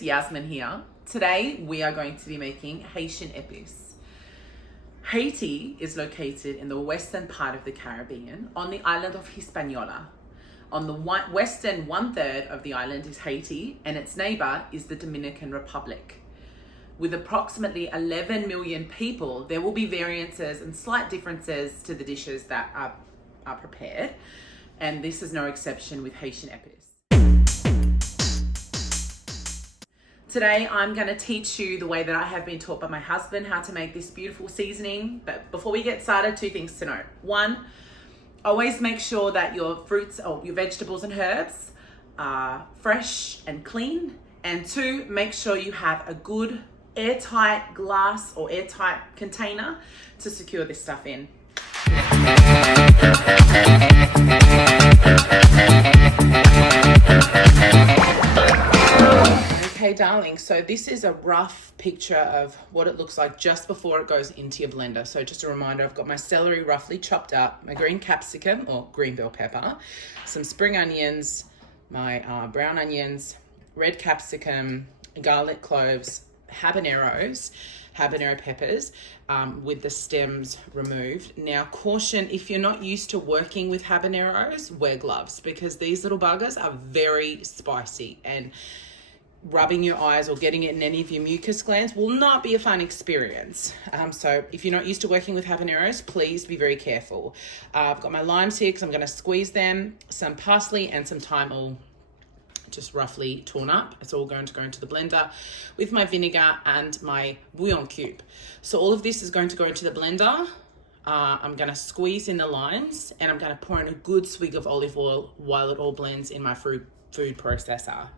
it's Yasmin here. Today we are going to be making Haitian Epis. Haiti is located in the western part of the Caribbean on the island of Hispaniola. On the western 1/3 of the island is Haiti, and its neighbor is the Dominican Republic. With approximately 11 million people, there will be variances and slight differences to the dishes that are prepared, and this is no exception with Haitian Epis. Today, I'm going to teach you the way that I have been taught by my husband how to make this beautiful seasoning. But before we get started, 2 things to note. 1, always make sure that your fruits or your vegetables and herbs are fresh and clean. And 2, make sure you have a good airtight glass or airtight container to secure this stuff in. Okay, darling, so this is a rough picture of what it looks like just before it goes into your blender. So just a reminder, I've got my celery roughly chopped up, my green capsicum or green bell pepper, some spring onions, my brown onions, red capsicum, garlic cloves, habanero peppers with the stems removed. Now, caution, if you're not used to working with habaneros, wear gloves because these little buggers are very spicy, and rubbing your eyes or getting it in any of your mucus glands will not be a fun experience. So if you're not used to working with habaneros, please be very careful. I've got my limes here because I'm going to squeeze them, some parsley and some thyme all just roughly torn up. It's all going to go into the blender with my vinegar and my bouillon cube. So all of this is going to go into the blender. I'm going to squeeze in the limes and I'm going to pour in a good swig of olive oil while it all blends in my food processor.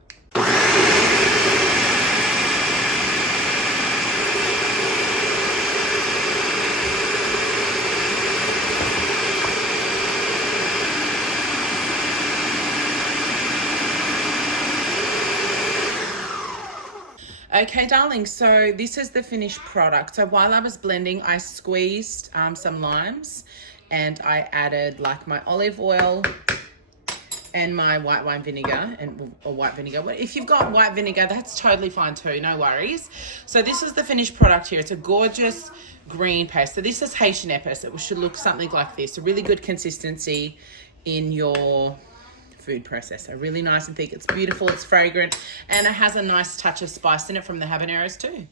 Okay, darling, so this is the finished product. So while I was blending, I squeezed some limes and I added like my olive oil and my white wine vinegar or white vinegar. If you've got white vinegar, that's totally fine too, no worries. So this is the finished product here. It's a gorgeous green paste. So this is Haitian Epis. It should look something like this. A really good consistency in your food processor. Really nice and thick. It's beautiful, it's fragrant, and it has a nice touch of spice in it from the habaneros too.